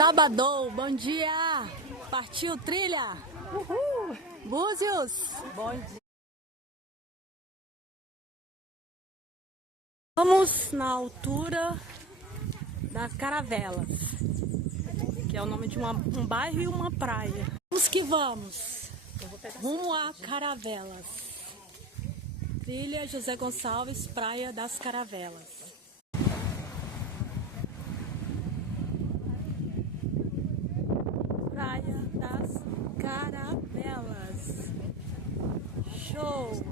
Sábado, bom dia! Partiu trilha! Uhul! Búzios! Bom dia! Vamos na altura das Caravelas, que é o nome de um bairro e uma praia. Vamos que vamos! Rumo a Caravelas. Trilha José Gonçalves, Praia das Caravelas. Praia das Caravelas. Show!